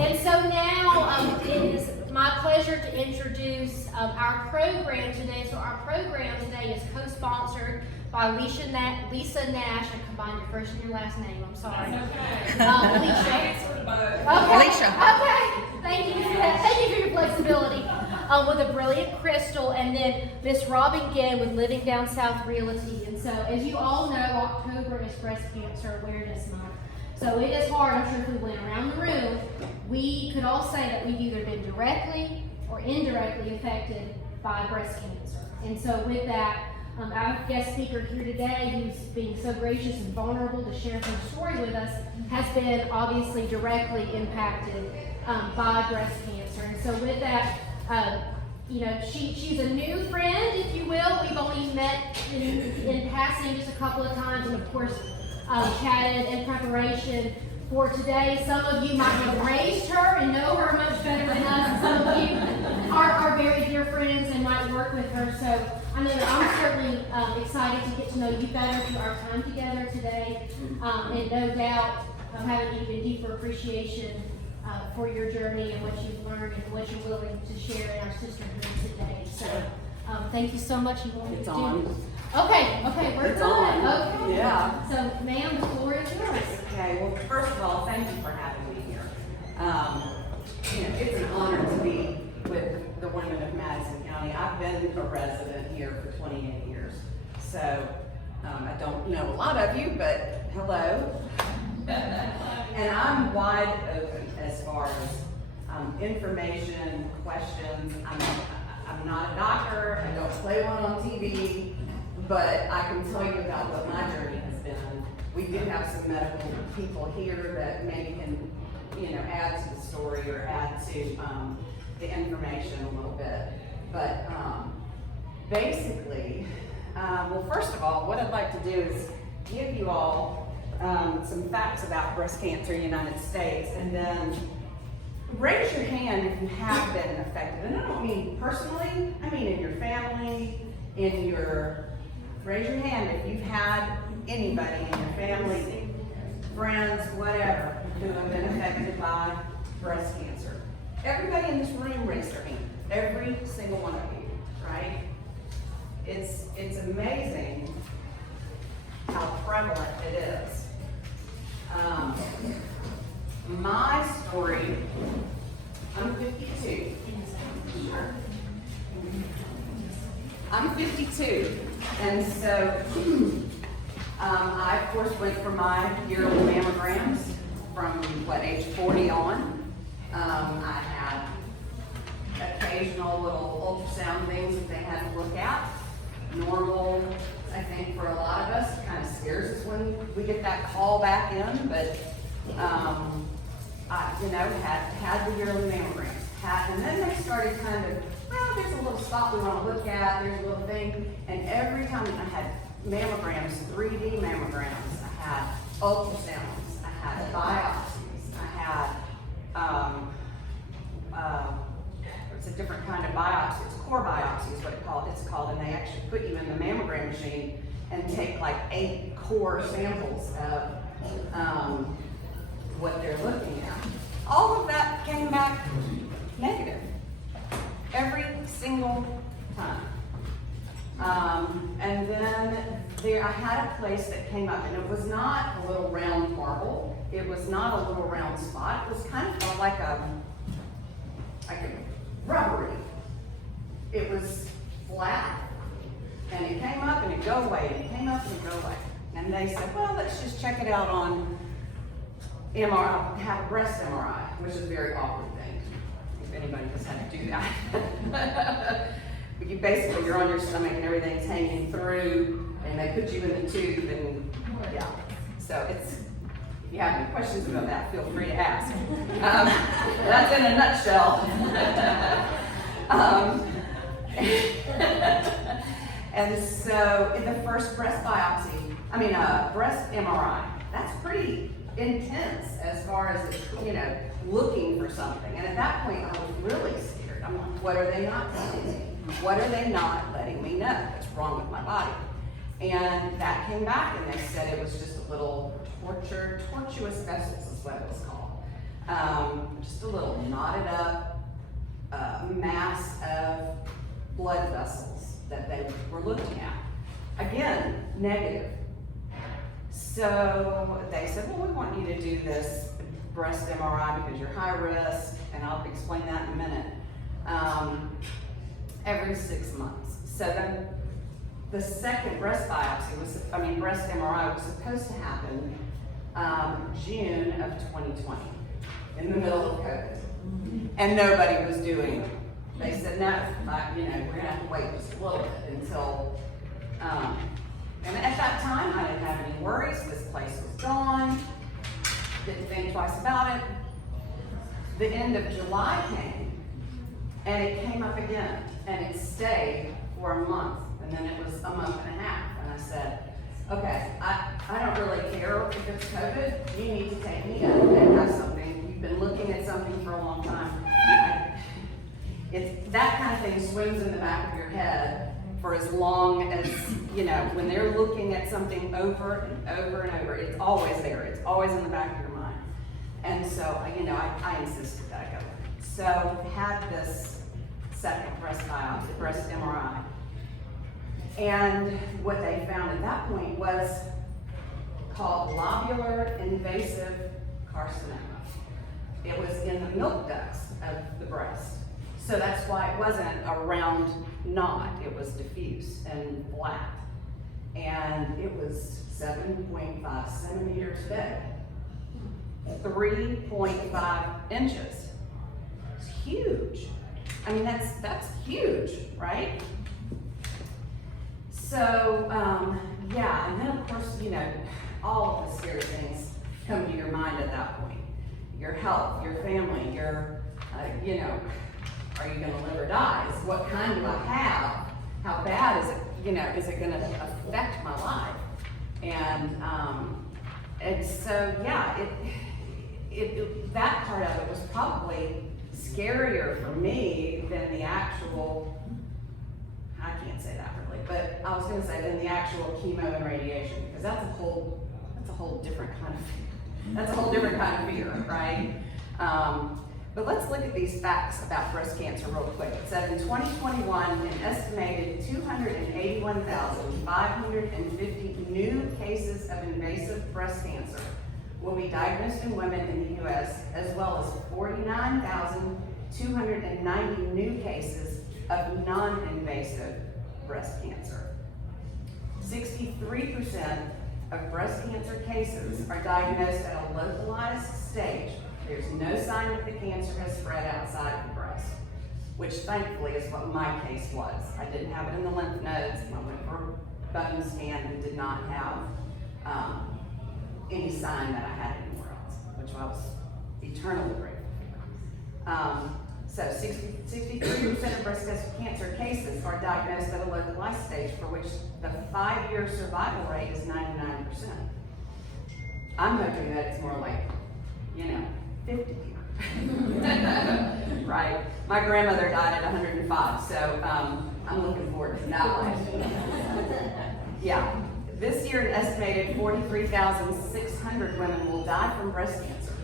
And so now it is my pleasure to introduce our program today. So our program today is co-sponsored by Lisa Nash. I combined your first and your last name. I'm sorry. Alicia. Okay. Alicia. Okay. Thank you for that. Thank you for your flexibility. With a brilliant Crystal, and then Miss Robin Ginn with Living Down South Realty. And so, as you all know, October is Breast Cancer Awareness Month. So it is hard. I'm sure if we went around the room, we could all say that we've either been directly or indirectly affected by breast cancer. And so with that, our guest speaker here today, who's being so gracious and vulnerable to share her story with us, has been obviously directly impacted by breast cancer. And so with that, you know, she's a new friend, if you will. We've only met in passing just a couple of times, and of course, chatted in preparation for today. Some of you might have raised her and know her much better than us, and some of you are very dear friends and might work with her. So I know that I'm certainly excited to get to know you better through our time together today, and no doubt I'm having an even deeper appreciation for your journey and what you've learned and what you're willing to share in our sisterhood today. So thank you so much. You wanted to do on. Okay, we're It's good. on. Okay. Yeah. So, ma'am, the floor is yours. Okay, well, first of all, thank you for having me here. You know, it's an honor to be with the women of Madison County. I've been a resident here for 28 years. So, I don't know a lot of you, but hello. And I'm wide open as far as information, questions. I'm not a doctor, I don't play one on TV, but I can tell you about what my journey has been. We do have some medical people here that maybe can, you know, add to the story or add to the information a little bit. But basically, well, first of all, what I'd like to do is give you all some facts about breast cancer in the United States, and then raise your hand if you have been affected. And I don't mean personally, I mean in your family, raise your hand if you've had anybody in your family, friends, whatever, who have been affected by breast cancer. Everybody in this room raised their hand. Every single one of you, right? It's amazing how prevalent it is. My story, I'm 52. Sure. I'm 52, and so I of course went for my yearly mammograms from age 40 on. I had occasional little ultrasound things that they had to look at. Normal, I think, for a lot of us. It kind of scares us when we get that call back in, but I, you know, had the yearly mammograms. And then they started kind of, well, there's a little spot we want to look at, there's a little thing. And every time I had mammograms, 3D mammograms, I had ultrasounds, I had biopsies, I had, it's a different kind of biopsy, it's core biopsy is what it's called, and they actually put you in the mammogram machine and take like 8 core samples of what they're looking at. All of that came back negative every single time. And then I had a place that came up, and it was not a little round marble. It was not a little round spot. It was kind of like a rubbery. It was flat, and it came up and it'd go away, and it came up and it'd go away. And they said, well, let's just check it out on MRI, have a breast MRI, which is a very awkward thing, if anybody has had to do that. But you're on your stomach and everything's hanging through, and they put you in the tube, and yeah. So if you have any questions about that, feel free to ask. That's in a nutshell. And so in the first breast MRI, that's pretty intense as far as, you know, looking for something. And at that point, I was really scared. I'm like, what are they not telling me? What are they not letting me know that's wrong with my body? And that came back, and they said it was just a little tortuous vessels is what it was called. just a little knotted up mass of blood vessels that they were looking at. Again, negative. So they said, well, we want you to do this breast MRI because you're high risk, and I'll explain that in a minute, every 6 months. So then the second breast breast MRI was supposed to happen June of 2020, in the middle of COVID. And nobody was doing it. They said, no, we're gonna have to wait just a little bit until, and at that time, I didn't have any worries. This place was gone. Didn't think twice about it. The end of July came, and it came up again, and it stayed for a month, and then it was a month and a half, and I said, okay, I don't really care if it's COVID. You need to take me in and have something. You've been looking at something for a long time. It's that kind of thing swims in the back of your head for as long as, when they're looking at something over and over and over, it's always there. It's always in the back of your mind. And so, I insisted that I go. So had this second breast biopsy, breast MRI. And what they found at that point was called lobular invasive carcinoma. It was in the milk ducts of the breast. So that's why it wasn't a round knot, it was diffuse and flat. And it was 7.5 centimeters big, 3.5 inches. It's huge. I mean, that's huge, right? So, and then of course, all of the scary things come to your mind at that point. Your health, your family, your, are you gonna live or die? What kind do I have? How bad is it, is it gonna affect my life? And so, that part of it was probably scarier for me than the actual, I can't say that really, but I was gonna say than the actual chemo and radiation, because that's a whole different kind of fear, right? But let's look at these facts about breast cancer real quick. It said in 2021, an estimated 281,550 new cases of invasive breast cancer will be diagnosed in women in the U.S., as well as 49,290 new cases of non-invasive breast cancer. 63% of breast cancer cases are diagnosed at a localized stage. There's no sign that the cancer has spread outside of the breast, which thankfully is what my case was. I didn't have it in the lymph nodes. I went for a bone scan and did not have any sign that I had anywhere else, which I was eternally grateful for. So 63% of breast cancer cases are diagnosed at a localized stage, for which the 5-year survival rate is 99%. I'm hoping that it's more like, 50 here. Right? My grandmother died at 105, so I'm looking forward to that life. Yeah. This year, an estimated 43,600 women will die from breast cancer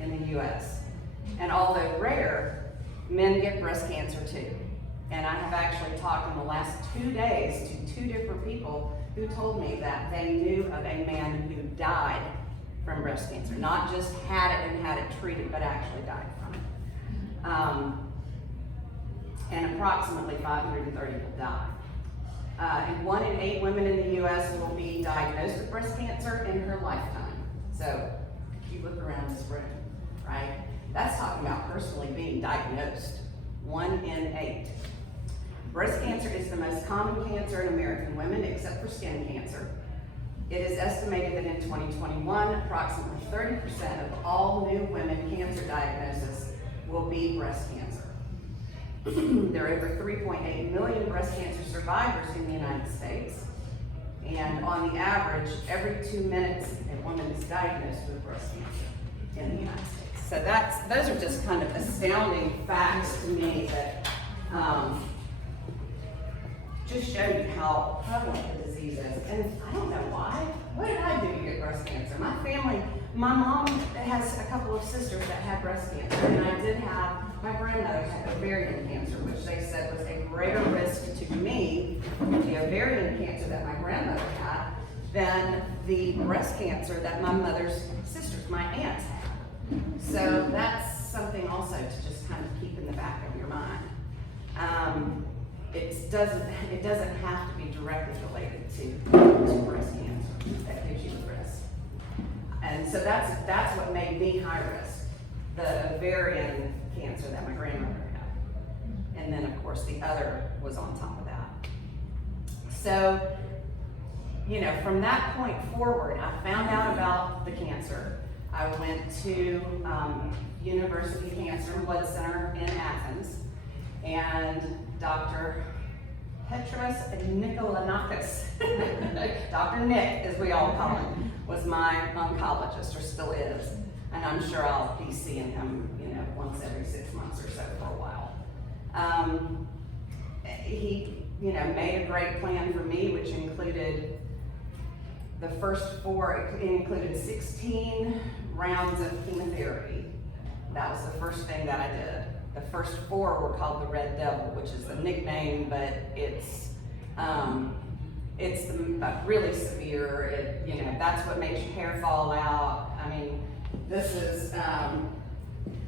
in the U.S. And although rare, men get breast cancer too. And I have actually talked in the last 2 days to 2 different people who told me that they knew of a man who died from breast cancer. Not just had it and had it treated, but actually died from it. And approximately 530 will die. And 1 in 8 women in the U.S. will be diagnosed with breast cancer in her lifetime. So if you look around this room, right? That's talking about personally being diagnosed. 1 in 8. Breast cancer is the most common cancer in American women, except for skin cancer. It is estimated that in 2021, approximately 30% of all new women cancer diagnoses will be breast cancer. There are over 3.8 million breast cancer survivors in the United States. And on the average, every 2 minutes, a woman is diagnosed with breast cancer in the United States. So those are just kind of astounding facts to me that just show you how prevalent the disease is. And I don't know why. What did I do to get breast cancer? My family, my mom has a couple of sisters that had breast cancer, and I did have, my grandmother had ovarian cancer, which they said was a greater risk to me, the ovarian cancer that my grandmother had, than the breast cancer that my mother's sisters, my aunts, had. So that's something also to just kind of keep in the back of your mind. It doesn't have to be directly related to breast cancer that gives you the risk. And so that's what made me high risk, the ovarian cancer that my grandmother had. And then of course the other was on top of that. So, you know, from that point forward, I found out about the cancer. I went to University Cancer and Blood Center in Athens, and Dr. Petros Nikolonakis, Dr. Nick, as we all call him, was my oncologist, or still is. And I'm sure I'll be seeing him, you know, once every 6 months or so for a while. He, you know, made a great plan for me, which included the first 4, it included 16 rounds of chemotherapy. That was the first thing that I did. The first 4 were called the Red Devil, which is the nickname, but it's really severe. It, you know, that's what makes your hair fall out. I mean, this is, I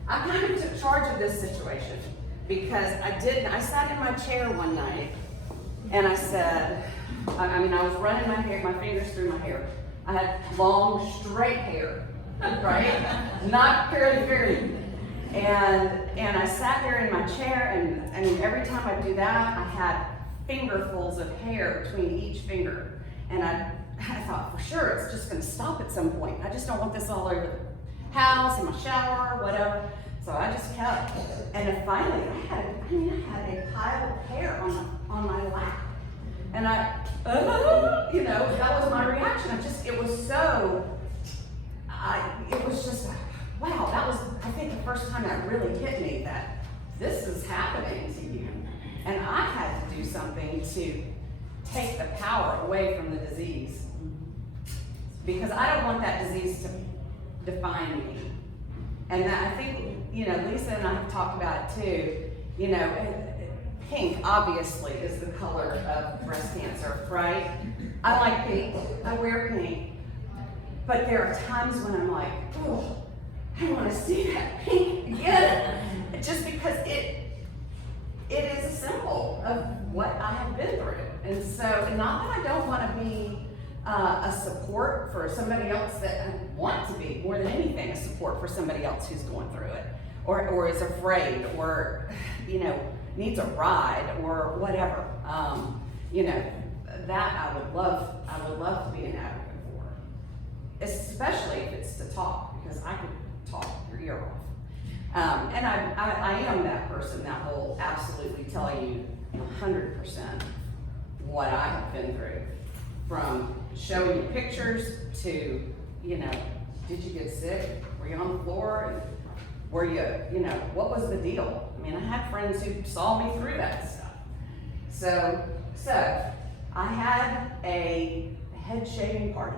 kind of took charge of this situation because I sat in my chair one night and I said, I was running my hair, my fingers through my hair. I had long, straight hair, right? Not curly. And I sat there in my chair, and every time I do that, I had fingerfuls of hair between each finger. And I thought, for sure, it's just gonna stop at some point. I just don't want this all over the house, in my shower, whatever. So I just kept, and then finally, I had a pile of hair on my lap. And you know, that was my reaction. It was just, wow, that was, I think, the first time that really hit me that this is happening to you. And I had to do something to take the power away from the disease. Because I don't want that disease to define me. And I think, you know, Lisa and I have talked about it too. You know, pink, obviously, is the color of breast cancer, right? I like pink, I wear pink. But there are times when I'm like, oh, I want to see that pink again. Just because it is a symbol of what I have been through. And so, not that I don't want to be a support for somebody else, that I want to be, more than anything, a support for somebody else who's going through it, or is afraid, or, you know, needs a ride, or whatever. You know, that I would love to be an advocate for, especially if it's to talk, because I could talk your ear off. And I am that person that will absolutely tell you 100% what I have been through, from showing you pictures to, you know, did you get sick? Were you on the floor? And were you know, what was the deal? I mean, I had friends who saw me through that stuff. So I had a head shaving party.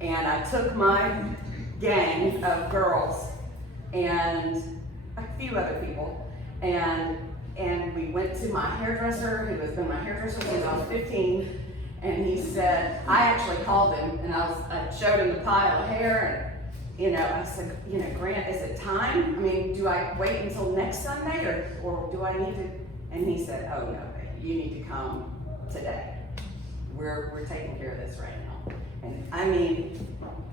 And I took my gang of girls and a few other people, and we went to my hairdresser, who has been my hairdresser since I was 15, and he said, I actually called him, and I showed him the pile of hair, and, you know, I said, you know, Grant, is it time? I mean, do I wait until next Sunday, or do I need to? And he said, oh no, you need to come today. We're taking care of this right now. And I mean,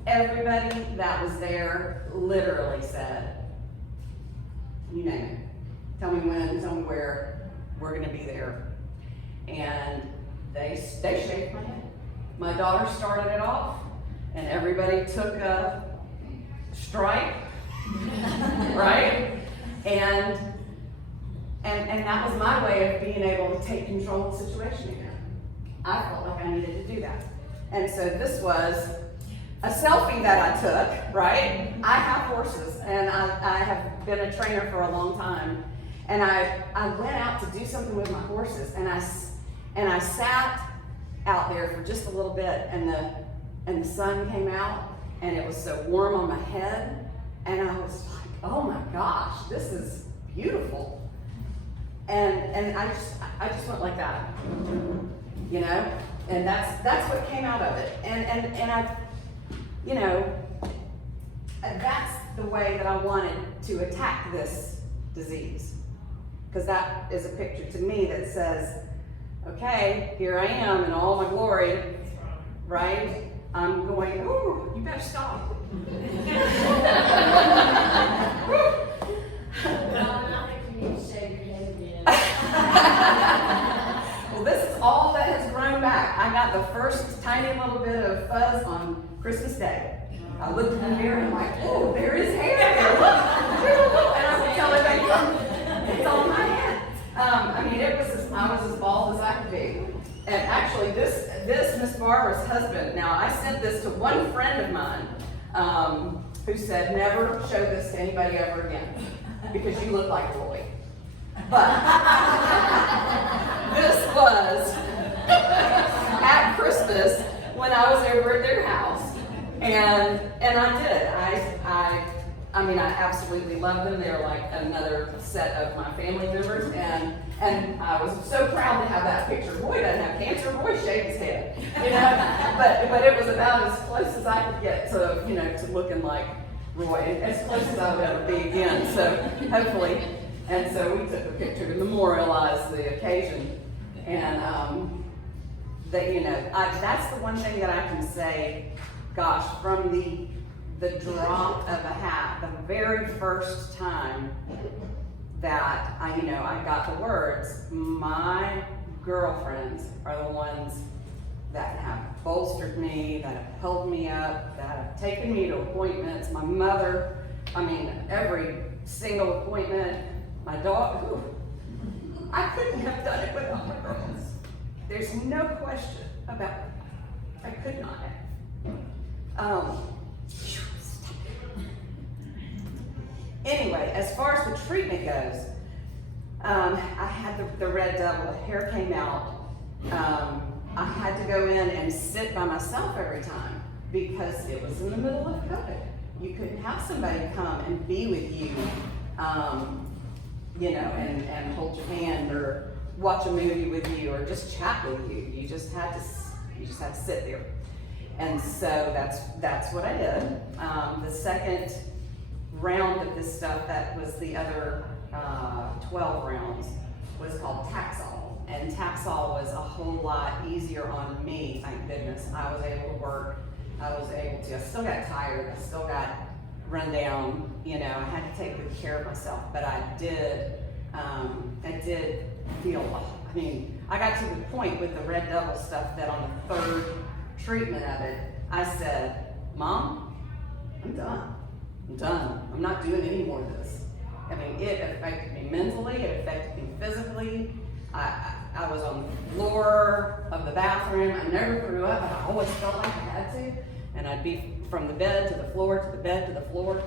everybody that was there literally said, you name it. Tell me when, tell me where, we're gonna be there. And they shaved my head. My daughter started it off, and everybody took a stripe, right? And that was my way of being able to take control of the situation again. I felt like I needed to do that. And so this was a selfie that I took, right? I have horses, and I have been a trainer for a long time. And I went out to do something with my horses, and I sat out there for just a little bit, and the sun came out, and it was so warm on my head, and I was like, oh my gosh, this is beautiful. And I just went like that, you know, and that's what came out of it. And I, you know, that's the way that I wanted to attack this disease, because that is a picture to me that says, okay, here I am in all my glory, right? I'm going, ooh, you better stop. Well, this is all that has grown back. I got the first tiny little bit of fuzz on Christmas Day. I looked in the mirror and I'm like, oh, there is hair there. Look. And I would tell everybody, look, it's on my head. I mean, I was as bald as I could be. And actually, this Miss Barbara's husband, now I sent this to one friend of mine who said, never show this to anybody ever again because you look like Roy. But this was at Christmas when I was over at their house. And I did. I mean, I absolutely love them. They're like another set of my family members, and I was so proud to have that picture. Roy doesn't have cancer. Roy shaved his head, you know. but it was about as close as I could get to, you know, to looking like Roy, as close as I would ever be again. So hopefully, and so we took a picture to memorialize the occasion, and that, you know, that's the one thing that I can say. Gosh, from the drop of a hat, the very first time that I got the words, my girlfriends are the ones that have bolstered me, that have held me up, that have taken me to appointments. My mother, I mean, every single appointment. My dog, I couldn't have done it without my girls. There's no question about it. I could not have. Anyway, as far as the treatment goes, I had the red devil, the hair came out. I had to go in and sit by myself every time because it was in the middle of COVID. You couldn't have somebody come and be with you, you know, and hold your hand or watch a movie with you or just chat with you. You just had to sit there. And so that's what I did. The second round of this stuff, that was the other 12 rounds, was called Taxol. And Taxol was a whole lot easier on me, thank goodness. I was able to work. I still got tired. I still got run down. You know, I had to take good care of myself. But I did feel, I mean, I got to the point with the red devil stuff that on the third treatment of it, I said, Mom, I'm done. I'm not doing any more of this. I mean, it affected me mentally, it affected me physically. I was on the floor of the bathroom. I never threw up, but I always felt like I had to. And I'd be from the bed to the floor, to the bed to the floor.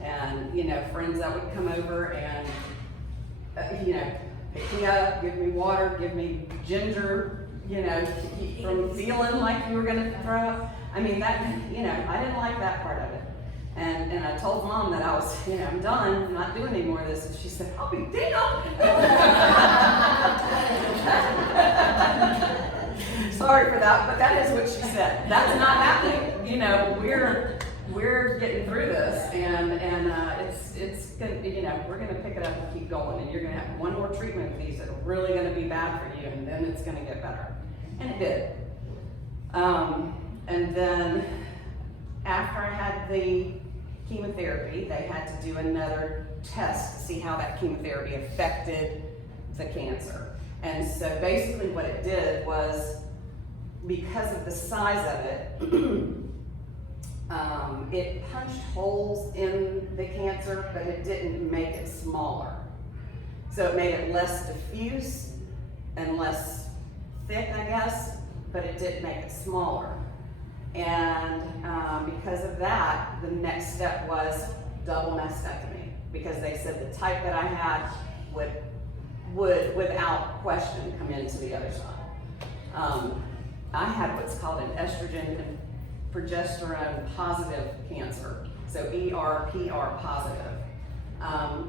And, you know, friends that would come over and, you know, pick me up, give me water, give me ginger, you know, to keep from feeling like you were gonna throw up. I mean, that, you know, I didn't like that part of it. And I told Mom that I was, you know, I'm done, I'm not doing any more of this. And she said, I'll be damned. Sorry for that, but that is what she said. That's not happening. You know, we're getting through this, and it's gonna, you know, we're gonna pick it up and keep going, and you're gonna have one more treatment of these that are really gonna be bad for you, and then it's gonna get better. And it did. And then after I had the chemotherapy, they had to do another test to see how that chemotherapy affected the cancer. And so basically what it did was, because of the size of it, it punched holes in the cancer, but it didn't make it smaller. So it made it less diffuse and less thick, I guess, but it did make it smaller. And because of that, the next step was double mastectomy, because they said the type that I had would without question come into the other side. I had what's called an estrogen and progesterone positive cancer, so ERPR positive,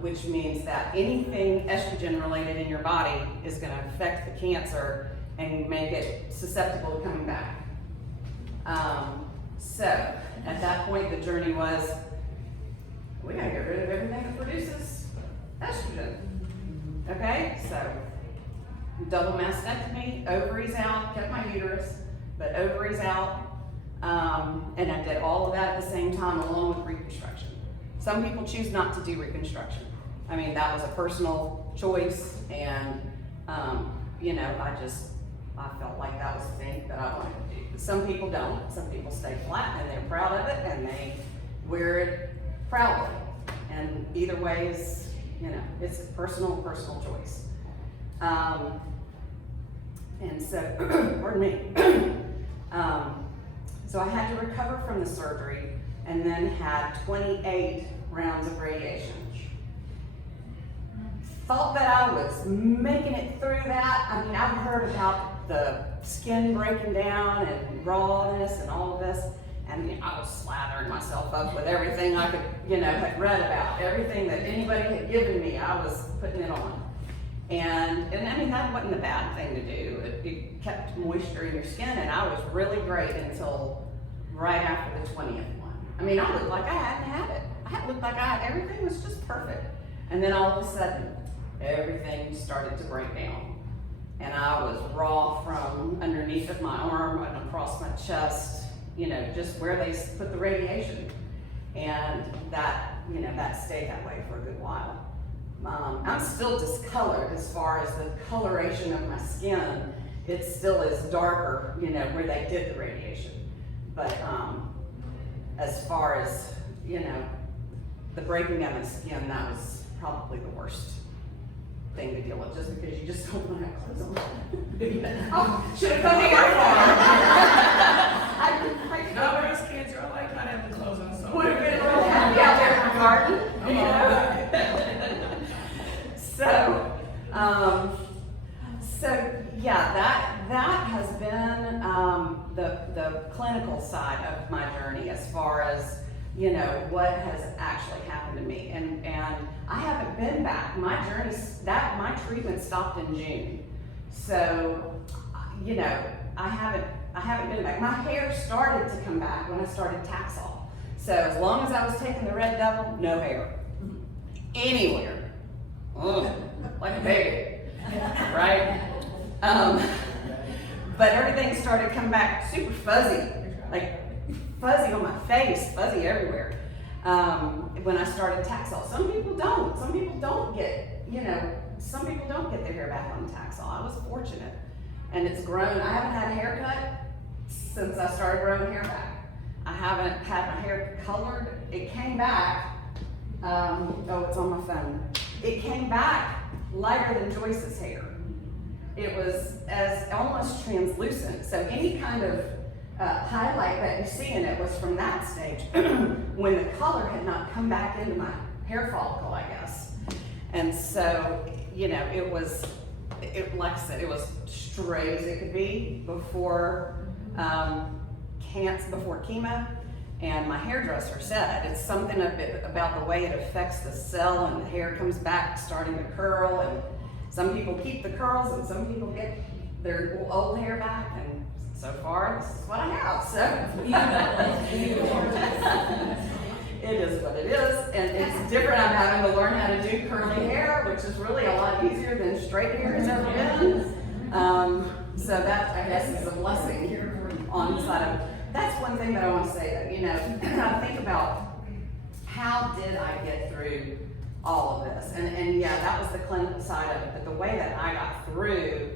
which means that anything estrogen related in your body is going to affect the cancer and make it susceptible to coming back. So at that point, the journey was, we got to get rid of everything that produces estrogen. Okay, so double mastectomy, ovaries out, kept my uterus, but ovaries out, and I did all of that at the same time along with reconstruction. Some people choose not to do reconstruction. I mean, that was a personal choice, and you know, I felt like that was the thing that I wanted to do. Some people don't. Some people stay flat and they're proud of it and they wear it proudly. And either way is, you know, it's a personal choice. And so, pardon me. So I had to recover from the surgery and then had 28 rounds of radiation. Thought that I was making it through that. I mean, I've heard about the skin breaking down and rawness and all of this. And you know, I was slathering myself up with everything I could, you know, had read about. Everything that anybody had given me, I was putting it on. And I mean, that wasn't a bad thing to do. It kept moisture in your skin, and I was really great until right after the 20th one. I mean, I looked like I hadn't had it. I looked like everything was just perfect. And then all of a sudden, everything started to break down. And I was raw from underneath of my arm and across my chest, you know, just where they put the radiation. And that, you know, that stayed that way for a good while. I'm still discolored as far as the coloration of my skin. It still is darker, you know, where they did the radiation. But as far as, you know, the breaking down of the skin, that was probably the worst thing to deal with, just because you just don't want to have clothes on. Oh, should have come to your farm. No, breast cancer, I like not having clothes on. So. Would have been real happy out there in the garden. You know? So yeah, that has been the clinical side of my journey as far as, you know, what has actually happened to me. And I haven't been back. My journey, my treatment stopped in June. So, you know, I haven't been back. My hair started to come back when I started Taxol. So as long as I was taking the Red Devil, no hair. Anywhere. Ugh, like a baby, right? But everything started coming back super fuzzy, like fuzzy on my face, fuzzy everywhere. When I started Taxol, some people don't. Some people don't get, you know, some people don't get their hair back on Taxol. I was fortunate, and it's grown. I haven't had a haircut since I started growing hair back. I haven't had my hair colored. It came back. Oh, it's on my phone. It came back lighter than Joyce's hair. It was as almost translucent. So any kind of highlight that you see in it was from that stage when the color had not come back into my hair follicle, I guess. And so, you know, like I said, it was straight as it could be before before chemo. And my hairdresser said it's something about the way it affects the cell, and the hair comes back starting to curl, and some people keep the curls and some people get their old hair back, and so far this is what I have. So it is what it is, and it's different. I'm having to learn how to do curly hair, which is really a lot easier than straight hair has ever been. So that, I guess, is a blessing on the side of. That's one thing that I want to say, though. You know, I think about how did I get through all of this, and yeah, that was the clinical side of it. But the way that I got through,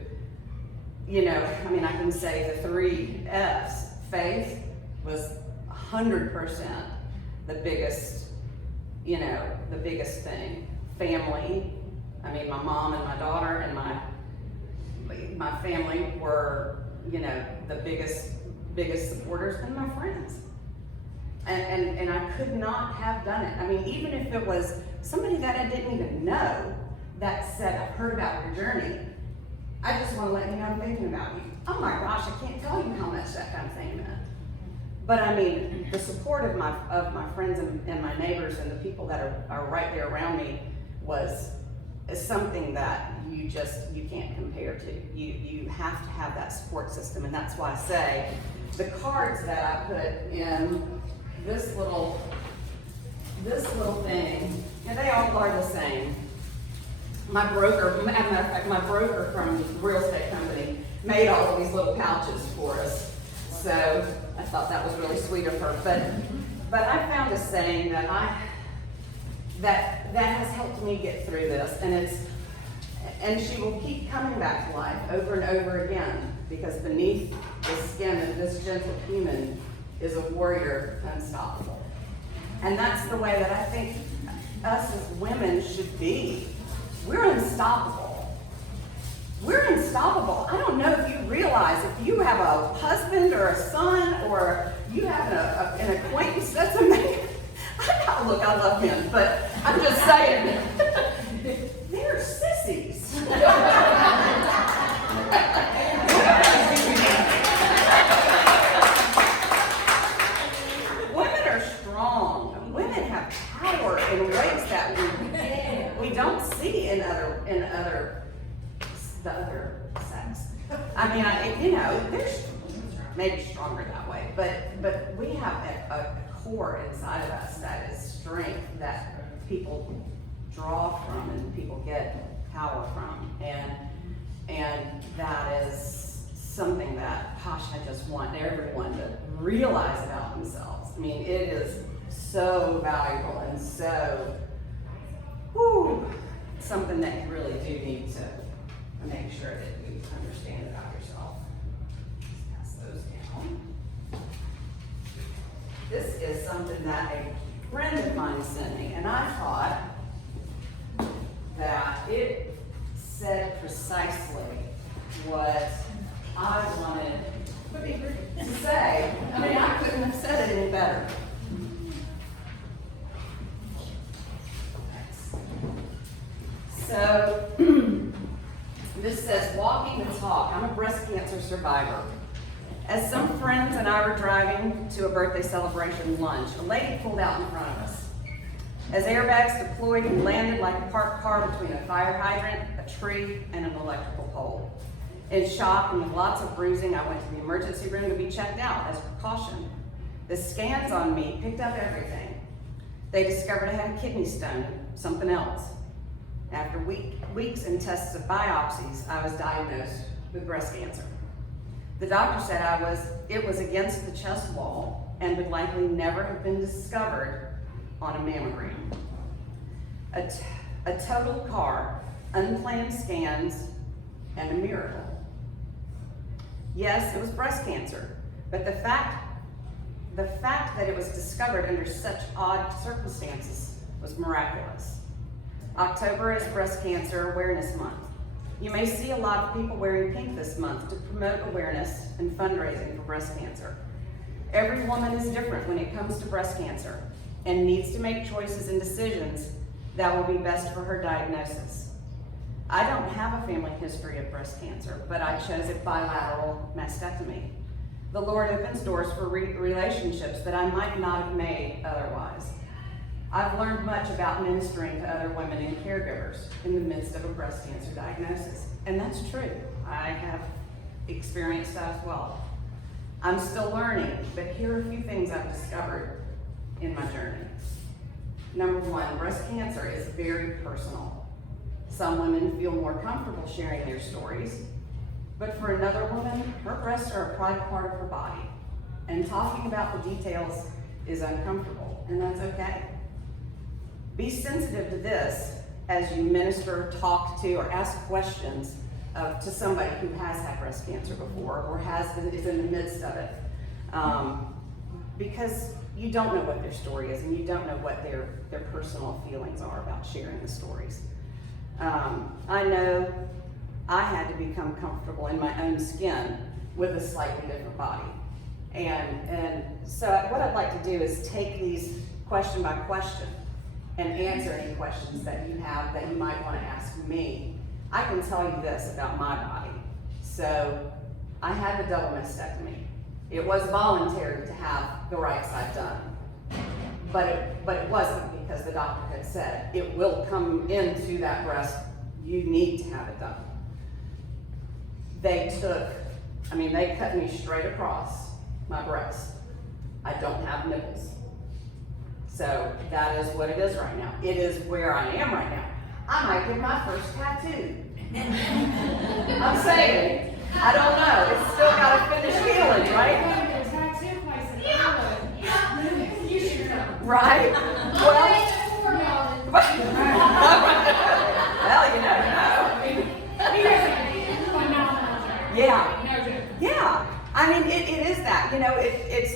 you know, I mean, I can say the 3 F's. Faith was 100% the biggest, you know, the biggest thing. Family. I mean, my mom and my daughter and my family were, you know, the biggest supporters, and my friends. And I could not have done it. I mean, even if it was somebody that I didn't even know that said, I've heard about your journey, I just want to let you know I'm thinking about you. Oh my gosh, I can't tell you how much that kind of thing meant. But I mean, the support of my friends and my neighbors and the people that are right there around me is something that you can't compare to. You have to have that support system, and that's why I say the cards that I put in this little thing, and they all are the same. My broker, as a matter of fact, my broker from the real estate company made all of these little pouches for us. So I thought that was really sweet of her. But I found a saying that has helped me get through this, and she will keep coming back to life over and over again, because beneath the skin of this gentle human is a warrior unstoppable. And that's the way that I think us as women should be. We're unstoppable. We're unstoppable. I don't know if you realize, if you have a husband or a son, or you have an acquaintance that's amazing. Look, I love him, but I'm just saying, they're sissies. Women are strong. Women have power in ways that we don't see in the other sex. I mean, they're maybe stronger that way, but we have a core inside of us that is strength that people draw from and people get power from, and that is something that, gosh, I just want everyone to realize about themselves. I mean, it is so valuable and so something that you really do need to make sure that you understand about yourself. Pass those down. This is something that a friend of mine sent me, and I thought that it said precisely what I wanted to say. I mean, I couldn't have said it any better. So, this says, walking the talk. I'm a breast cancer survivor. As some friends and I were driving to a birthday celebration lunch, a lady pulled out in front of us. As airbags deployed, we landed like a parked car between a fire hydrant, a tree, and an electrical pole. In shock and with lots of bruising, I went to the emergency room to be checked out as precaution. The scans on me picked up everything. They discovered I had a kidney stone, something else. After weeks and tests of biopsies, I was diagnosed with breast cancer. The doctor said it was against the chest wall and would likely never have been discovered on a mammogram. A total car, unplanned scans, and a miracle. Yes, it was breast cancer, but the fact that it was discovered under such odd circumstances was miraculous. October is Breast Cancer Awareness Month. You may see a lot of people wearing pink this month to promote awareness and fundraising for breast cancer. Every woman is different when it comes to breast cancer and needs to make choices and decisions that will be best for her diagnosis. I don't have a family history of breast cancer, but I chose a bilateral mastectomy. The Lord opens doors for relationships that I might not have made otherwise. I've learned much about ministering to other women and caregivers in the midst of a breast cancer diagnosis, and that's true. I have experienced that as well. I'm still learning, but here are a few things I've discovered in my journey. Number one, breast cancer is very personal. Some women feel more comfortable sharing their stories, but for another woman, her breasts are a private part of her body, and talking about the details is uncomfortable, and that's okay. Be sensitive to this as you minister, talk to, or ask questions to somebody who has had breast cancer before or is in the midst of it. Because you don't know what their story is, and you don't know what their personal feelings are about sharing the stories. I know I had to become comfortable in my own skin with a slightly different body. And so what I'd like to do is take these question by question and answer any questions that you have that you might want to ask me. I can tell you this about my body. So I had the double mastectomy. It was voluntary to have the right side done, but it wasn't, because the doctor had said it will come into that breast. You need to have it done. They cut me straight across my breast. I don't have nipples. So that is what it is right now. It is where I am right now. I might get my first tattoo. I'm saying, I don't know. It's still got to finish healing, right? Right? Well, you never know. Yeah. I mean, it is that. You know,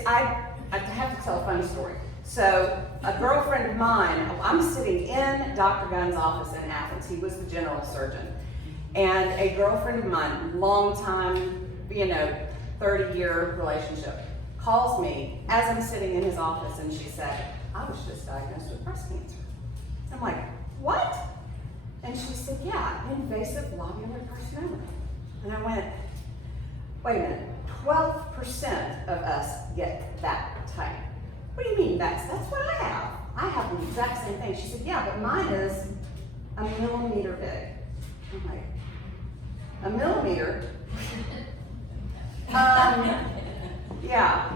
I have to tell a funny story. So, a girlfriend of mine, I'm sitting in Dr. Gunn's office in Athens. He was the general surgeon. And a girlfriend of mine, long time, 30-year relationship, calls me as I'm sitting in his office, and she said, I was just diagnosed with breast cancer. I'm like, what? And she said, yeah, invasive lobular carcinoma. And I went, wait a minute, 12% of us get that type. What do you mean? That's what I have. I have the exact same thing. She said, yeah, but mine is a millimeter big. I'm like, a millimeter? Yeah.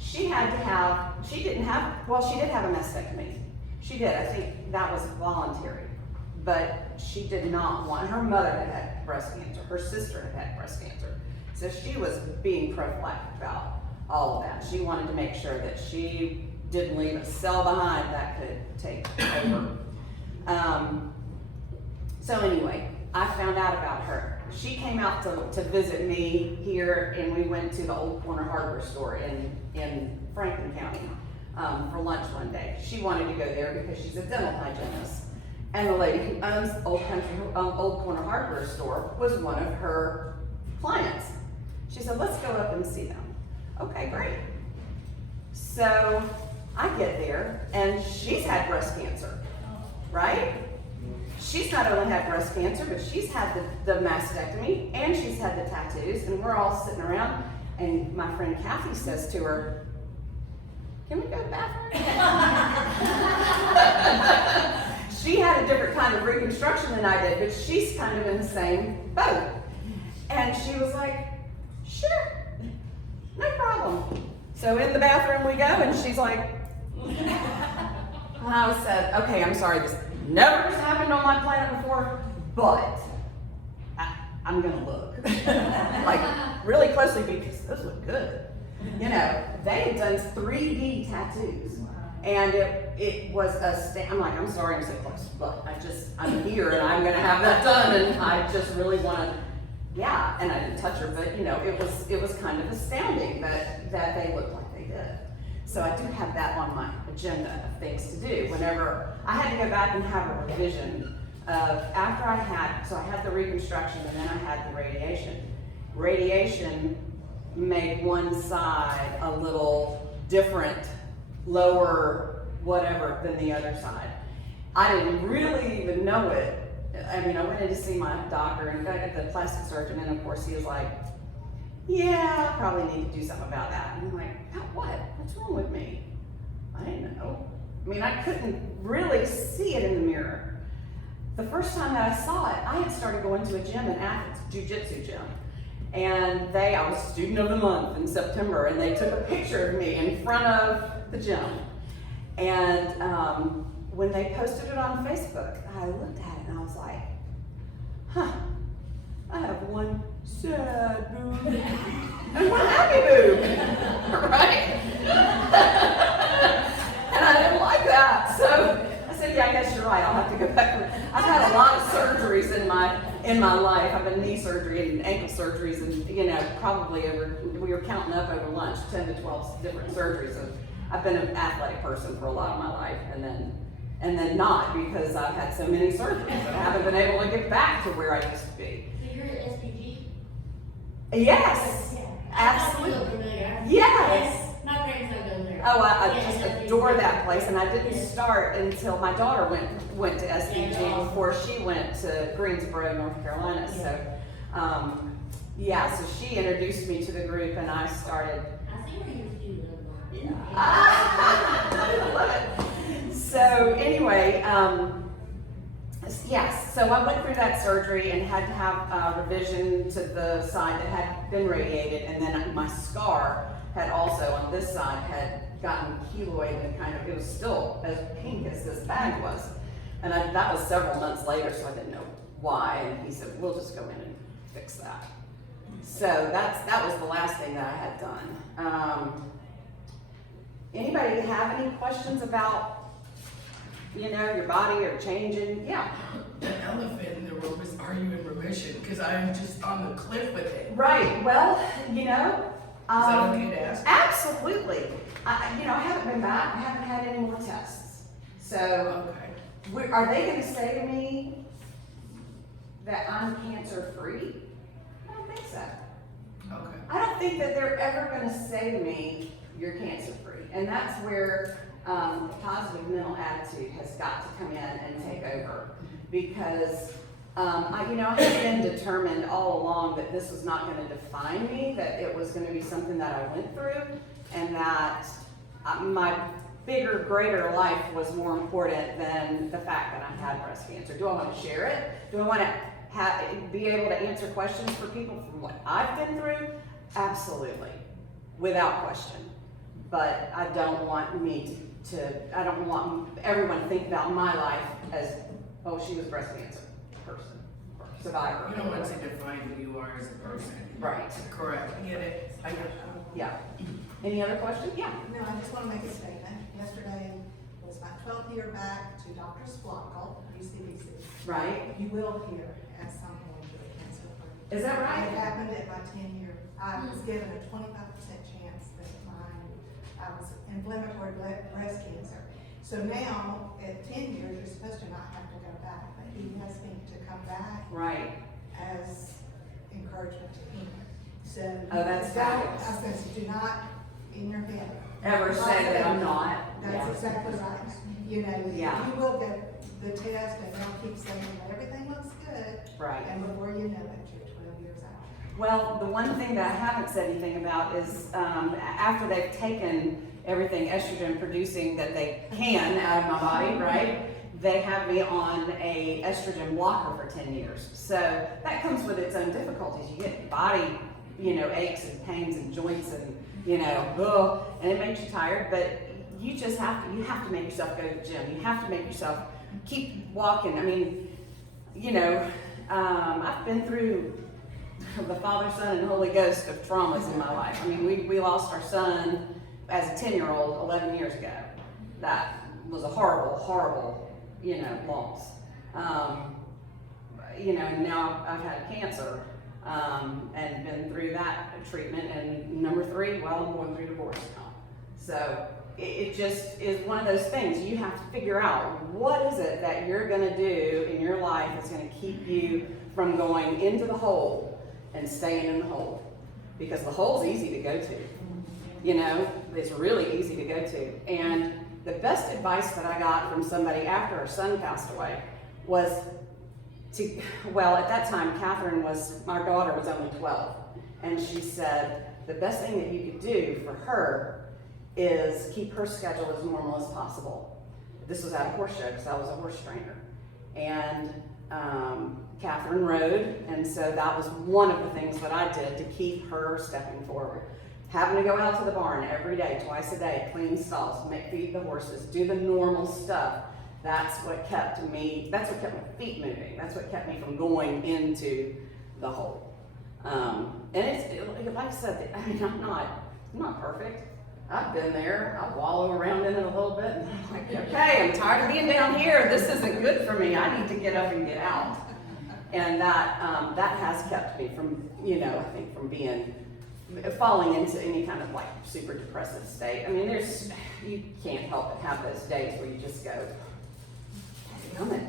She did have a mastectomy. She did. I think that was voluntary. But she did not want, her mother had breast cancer. Her sister had breast cancer. So she was being prophylactic about all of that. She wanted to make sure that she didn't leave a cell behind that could take over. So anyway, I found out about her. She came out to visit me here, and we went to the Old Corner Hardware store in Franklin County for lunch one day. She wanted to go there because she's a dental hygienist. And the lady who owns Old Corner Hardware store was one of her clients. She said, let's go up and see them. Okay, great. So I get there, and she's had breast cancer, right? She's not only had breast cancer, but she's had the mastectomy, and she's had the tattoos, and we're all sitting around, and my friend Kathy says to her, can we go to the bathroom? She had a different kind of reconstruction than I did, but she's kind of in the same boat. And she was like, sure, no problem. So in the bathroom we go, and she's like, and I said, okay, I'm sorry, this never has happened on my planet before, but I'm gonna look like really closely because those look good. They had done 3D tattoos, and it was I'm like, I'm sorry I'm so close, but I'm here and I'm gonna have that done, and I just really want to. Yeah, and I didn't touch her, but it was kind of astounding that they looked like they did. So I do have that on my agenda of things to do. Whenever I had to go back and have a revision of after I had the reconstruction, and then I had the radiation. Radiation made one side a little different, lower, whatever, than the other side. I didn't really even know it. I mean, I went in to see my doctor and got the plastic surgeon, and of course he was like, yeah, I probably need to do something about that. And I'm like, about what? What's wrong with me? I didn't know. I mean, I couldn't really see it in the mirror. The first time that I saw it, I had started going to a gym in Athens, jiu-jitsu gym. And I was student of the month in September, and they took a picture of me in front of the gym. And when they posted it on Facebook, I looked at it and I was like, huh, I have one sad boob and one happy boob, right? And I didn't like that, so I said, yeah, I guess you're right, I'll have to go back. I've had a lot of surgeries in my life. I've had knee surgery and ankle surgeries, and probably we were counting up over lunch, 10 to 12 different surgeries. And I've been an athletic person for a lot of my life, and then not, because I've had so many surgeries and I haven't been able to get back to where I used to be. So you're at SPG? Yes, absolutely. Yes. My grandson goes there. Oh, I Yeah, just SPG. adore that place, and I didn't start until my daughter went to SPG. before she went to Greensboro, North Carolina. So, yeah, so she introduced me to the group, and I started. I see where you do Yeah. I love it. So anyway, yes, so I went through that surgery and had to have a revision to the side that had been radiated, and then my scar had also on this side had gotten keloid and kind of, it was still as pink as this bag was. And that was several months later, so I didn't know why, and he said, we'll just go in and fix that. So that was the last thing that I had done. Anybody have any questions about, your body or changing? Yeah. The elephant in the room is, are you in remission? Because I'm just on the cliff with it. Right, well, Is that okay to ask? Absolutely. I haven't been back, I haven't had any more tests. So, Okay. are they gonna say to me that I'm cancer-free? I don't think so. Okay. I don't think that they're ever gonna say to me, you're cancer-free. And that's where the positive mental attitude has got to come in and take over. Because I have been determined all along that this was not gonna define me, that it was gonna be something that I went through, and that my bigger, greater life was more important than the fact that I had breast cancer. Do I want to share it? Do I want to be able to answer questions for people from what I've been through? Absolutely, without question. But I don't want I don't want everyone to think about my life as, oh, she was breast cancer person, or survivor. You don't want to define who you are as a person. Right. Correct. I get it. I get it. Yeah. Any other questions? Yeah. No, I just want to make a statement. Yesterday was my 12th year back to Dr. Splotkel, UCBC. Right. You will hear at some point you're cancer-free. Is that It right? happened at my 10-year. I was given a 25% chance that I was inflammatory breast cancer. So now, at 10 years, you're supposed to not have to go back, but he has me to come back Right. as encouragement to him. So. Oh, that's fabulous. I was going to say, do not, in your head. Ever say that I'm not. That's Yeah. exactly right. Yeah. You will get the test and they'll keep saying, everything looks good. Right. And before you know it, you're 12 years out. Well, the one thing that I haven't said anything about is after they've taken everything estrogen producing that they can out of my body, right? They have me on a estrogen blocker for 10 years. So that comes with its own difficulties. You get body, aches and pains and joints and, and it makes you tired, but you just have to make yourself go to the gym. You have to make yourself keep walking. I mean, I've been through the Father, Son, and Holy Ghost of traumas in my life. I mean, we lost our son as a 10-year-old 11 years ago. That was a horrible, horrible, loss. And now I've had cancer and been through that treatment. And number 3, well, I'm going through divorce now. So it just is one of those things. You have to figure out what is it that you're going to do in your life that's going to keep you from going into the hole and staying in the hole. Because the hole's easy to go to. It's really easy to go to. And the best advice that I got from somebody after her son passed away was at that time, our daughter was only 12. And she said, the best thing that you could do for her is keep her schedule as normal as possible. This was at a horse show because I was a horse trainer. And Catherine rode, and so that was one of the things that I did to keep her stepping forward. Having to go out to the barn every day, twice a day, clean stalls, feed the horses, do the normal stuff. That's what kept my feet moving. That's what kept me from going into the hole. And it's like I said, I'm not perfect. I've been there. I wallow around in it a little bit, and I'm like, okay, I'm tired of being down here. This isn't good for me. I need to get up and get out. And that has kept me from, I think from falling into any kind of like super depressive state. I mean, you can't help but have those days where you just go, damn it.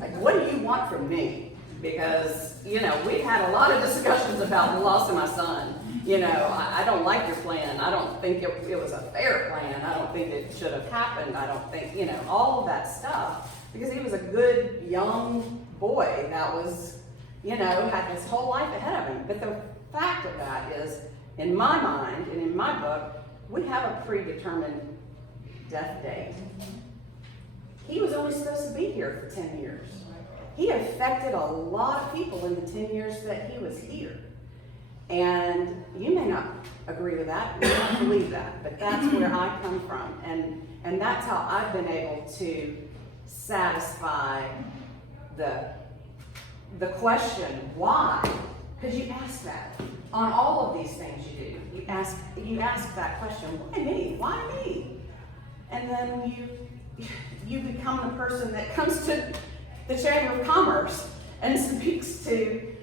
Like, what do you want from me? Because, we've had a lot of discussions about the loss of my son. I don't like your plan. I don't think it was a fair plan. I don't think it should have happened. I don't think, all of that stuff. because he was a good young boy that was, had his whole life ahead of him. But the fact of that is, in my mind and in my book, we have a predetermined death date. He was only supposed to be here for 10 years. He affected a lot of people in the 10 years that he was here. And you may not agree with that, you may not believe that, but that's where I come from. And that's how I've been able to satisfy the question, why? Because you ask that on all of these things you do. You ask that question, why me? Why me? And then you become the person that comes to the Chamber of Commerce and speaks to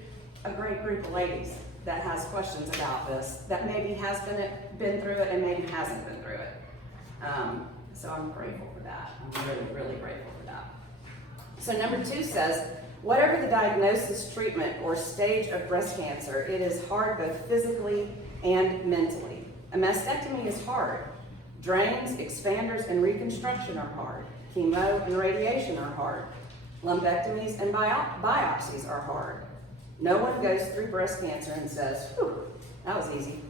a great group of ladies that has questions about this, that maybe has been through it and maybe hasn't been through it. So I'm grateful for that. I'm really, really grateful for that. So number 2 says, whatever the diagnosis, treatment, or stage of breast cancer, it is hard both physically and mentally. A mastectomy is hard. Drains, expanders, and reconstruction are hard. Chemo and radiation are hard. Lumpectomies and biopsies are hard. No one goes through breast cancer and says, whew, that was easy.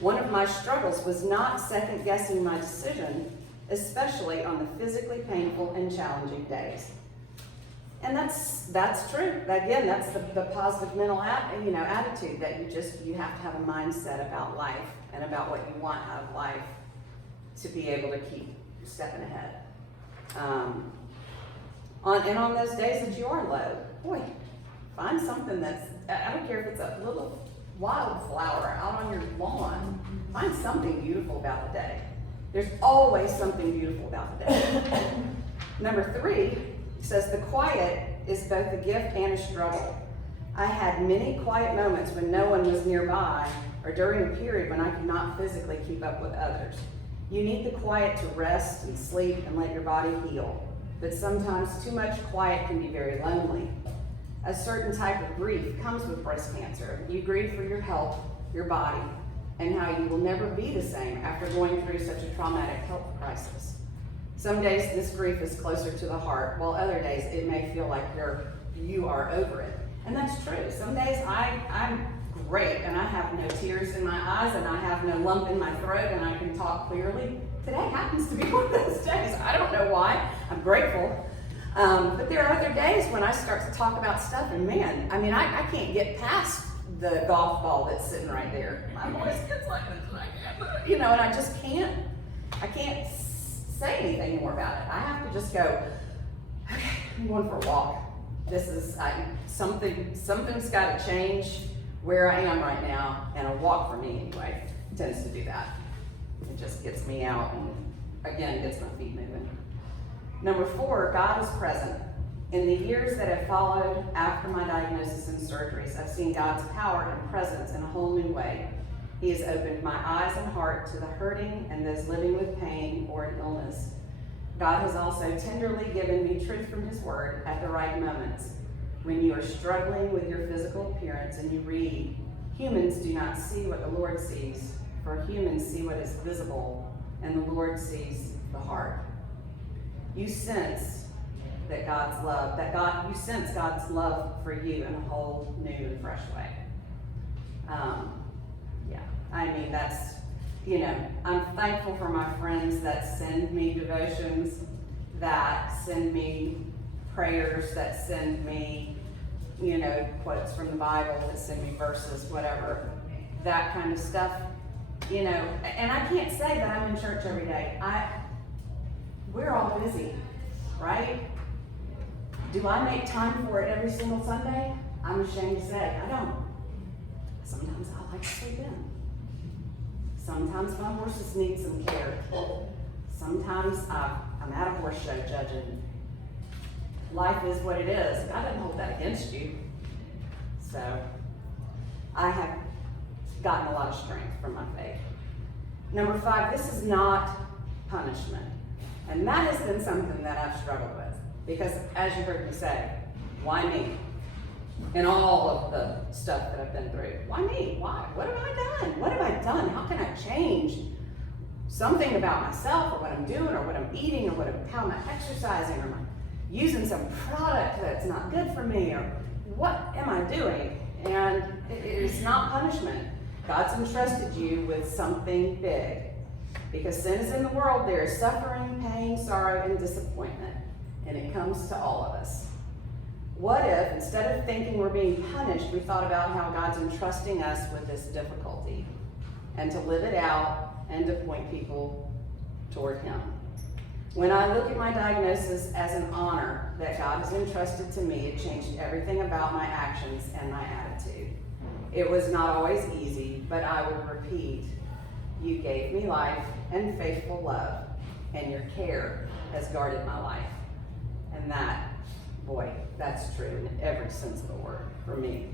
One of my struggles was not second-guessing my decision, especially on the physically painful and challenging days. And that's true. Again, that's the positive mental attitude that you have to have a mindset about life and about what you want out of life to be able to keep stepping ahead. On those days that you are low, boy, find something that's, I don't care if it's a little wildflower out on your lawn, find something beautiful about the day. There's always something beautiful about the day. Number 3 says the quiet is both a gift and a struggle. I had many quiet moments when no one was nearby or during a period when I could not physically keep up with others. You need the quiet to rest and sleep and let your body heal. But sometimes too much quiet can be very lonely. A certain type of grief comes with breast cancer. You grieve for your health, your body, and how you will never be the same after going through such a traumatic health crisis. Some days this grief is closer to the heart, while other days it may feel like you are over it. And that's true. Some days I'm great and I have no tears in my eyes and I have no lump in my throat and I can talk clearly. Today happens to be one of those days. I don't know why. I'm grateful. But there are other days when I start to talk about stuff and man, I can't get past the golf ball that's sitting right there. My voice gets like this, and I just can't say anything more about it. I have to just go, okay, I'm going for a walk. Something's got to change where I am right now, and a walk for me anyway tends to do that. It just gets me out and again gets my feet moving. Number 4, God is present. In the years that have followed after my diagnosis and surgeries, I've seen God's power and presence in a whole new way. He has opened my eyes and heart to the hurting and those living with pain or an illness. God has also tenderly given me truth from His Word at the right moments. When you are struggling with your physical appearance and you read, humans do not see what the Lord sees, for humans see what is visible, and the Lord sees the heart. You sense that you sense God's love for you in a whole new and fresh way. That's, I'm thankful for my friends that send me devotions, that send me prayers, that send me, quotes from the Bible, that send me verses, whatever, that kind of stuff, and I can't say that I'm in church every day. We're all busy, right? Do I make time for it every single Sunday? I'm ashamed to say, I don't. Sometimes I like to sleep in. Sometimes my horses need some care. Sometimes I'm at a horse show judging. Life is what it is. God doesn't hold that against you. So I have gotten a lot of strength from my faith. Number 5, this is not punishment. And that has been something that I've struggled with. Because as you heard me say, why me? And all of the stuff that I've been through. Why me? Why? What have I done? What have I done? How can I change something about myself or what I'm doing or what I'm eating or how am I exercising or using some product that's not good for me, or what am I doing? And it is not punishment. God's entrusted you with something big. Because sin is in the world, there is suffering, pain, sorrow, and disappointment. And it comes to all of us. What if, instead of thinking we're being punished, we thought about how God's entrusting us with this difficulty, and to live it out and to point people toward Him? When I look at my diagnosis as an honor that God has entrusted to me, it changed everything about my actions and my attitude. It was not always easy, but I would repeat, you gave me life and faithful love, and your care has guarded my life. And that, boy, that's true in every sense of the word for me.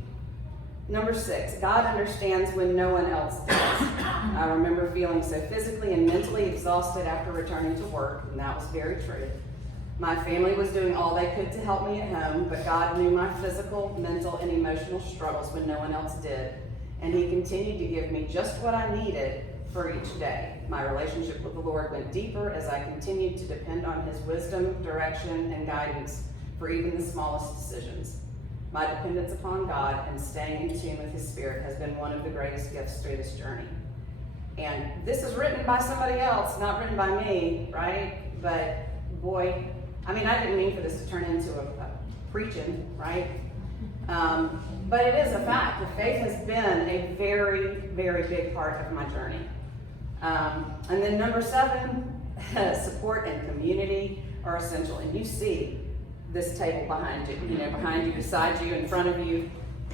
Number 6, God understands when no one else does. I remember feeling so physically and mentally exhausted after returning to work, and that was very true. My family was doing all they could to help me at home, but God knew my physical, mental, and emotional struggles when no one else did, and He continued to give me just what I needed for each day. My relationship with the Lord went deeper as I continued to depend on His wisdom, direction, and guidance for even the smallest decisions. My dependence upon God and staying in tune with His Spirit has been one of the greatest gifts through this journey. And this is written by somebody else, not written by me, right? But boy, I mean, I didn't mean for this to turn into a preaching, right? But it is a fact. The faith has been a very, very big part of my journey. And then number 7, support and community are essential. And you see this table behind you, beside you, in front of you.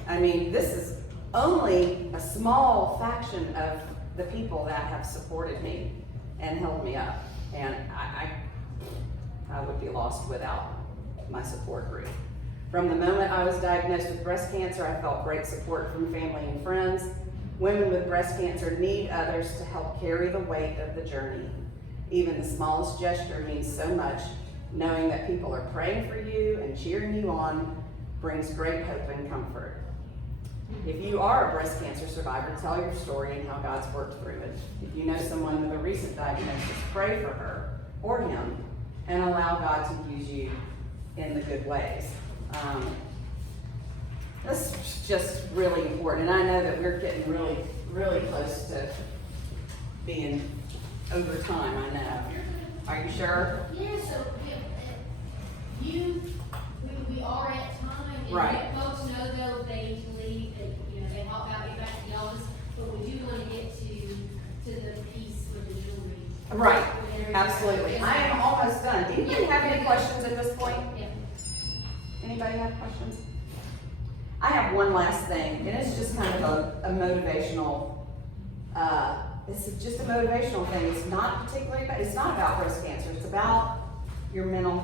I mean, this is only a small fraction of the people that have supported me and held me up. And I would be lost without my support group. From the moment I was diagnosed with breast cancer, I felt great support from family and friends. Women with breast cancer need others to help carry the weight of the journey. Even the smallest gesture means so much. Knowing that people are praying for you and cheering you on brings great hope and comfort. If you are a breast cancer survivor, tell your story and how God's worked through it. If you know someone with a recent diagnosis, pray for her or him and allow God to use you in the good ways. This is just really important, and I know that we're getting really, really close to being over time, I know. Are you sure? Yeah, so we are at time, and Right. let folks know though they need to leave, that they hop out, get back to the office, but we do want to get to the piece with the jewelry. Right, absolutely. I am almost done. Do you have any questions at this point? Yeah. Anybody have questions? I have one last thing, and it's just kind of a motivational, it's just a motivational thing. It's not it's not about breast cancer. It's about your mental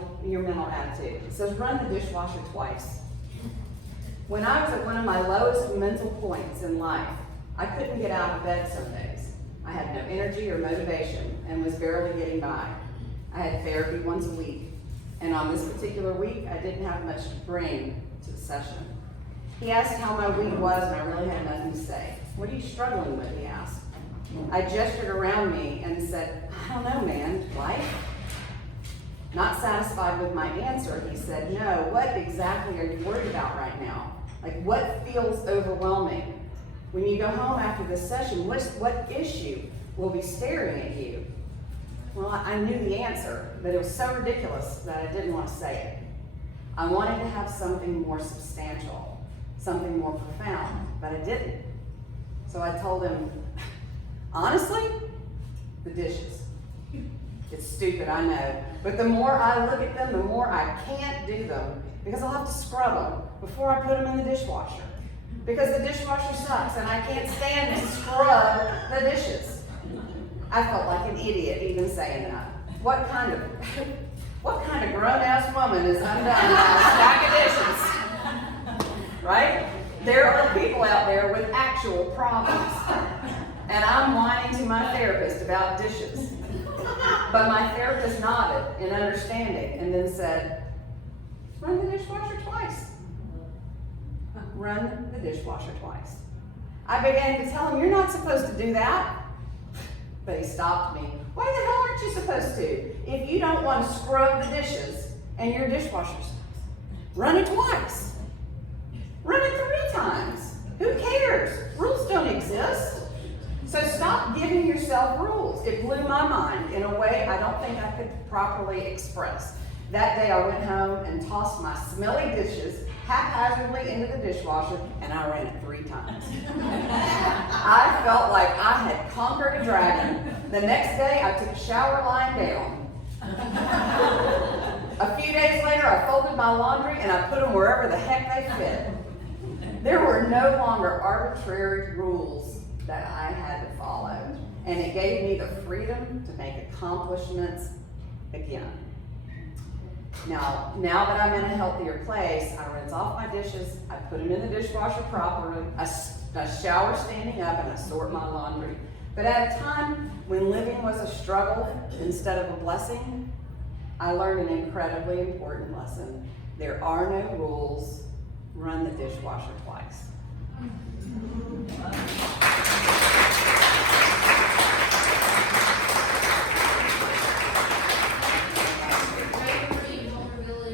attitude. It says, run the dishwasher twice. When I was at one of my lowest mental points in life, I couldn't get out of bed some days. I had no energy or motivation and was barely getting by. I had therapy once a week, and on this particular week, I didn't have much to bring to the session. He asked how my week was, and I really had nothing to say. What are you struggling with, he asked. I gestured around me and said, I don't know, man, life? Not satisfied with my answer, he said, no, what exactly are you worried about right now? Like, what feels overwhelming? When you go home after this session, what issue will be staring at you? Well, I knew the answer, but it was so ridiculous that I didn't want to say it. I wanted to have something more substantial, something more profound, but I didn't. So I told him, honestly, the dishes. It's stupid, I know. But the more I look at them, the more I can't do them because I'll have to scrub them before I put them in the dishwasher. Because the dishwasher sucks and I can't stand to scrub the dishes. I felt like an idiot even saying that. What kind of grown-ass woman is undone by a stack of dishes? Right? There are people out there with actual problems. And I'm whining to my therapist about dishes. But my therapist nodded in understanding and then said, run the dishwasher twice. Run the dishwasher twice. I began to tell him, you're not supposed to do that. But he stopped me. Why the hell aren't you supposed to? If you don't want to scrub the dishes, and your dishwasher stops. Run it twice. Run it 3 times. Who cares? Rules don't exist. So stop giving yourself rules. It blew my mind in a way I don't think I could properly express. That day I went home and tossed my smelly dishes haphazardly into the dishwasher, and I ran it 3 times. I felt like I had conquered a dragon. The next day I took a shower lying down. A few days later I folded my laundry and I put them wherever the heck they fit. There were no longer arbitrary rules that I had to follow, and it gave me the freedom to make accomplishments again. Now that I'm in a healthier place, I rinse off my dishes, I put them in the dishwasher properly, I shower standing up, and I sort my laundry. But at a time when living was a struggle instead of a blessing, I learned an incredibly important lesson. There are no rules. Run the dishwasher twice.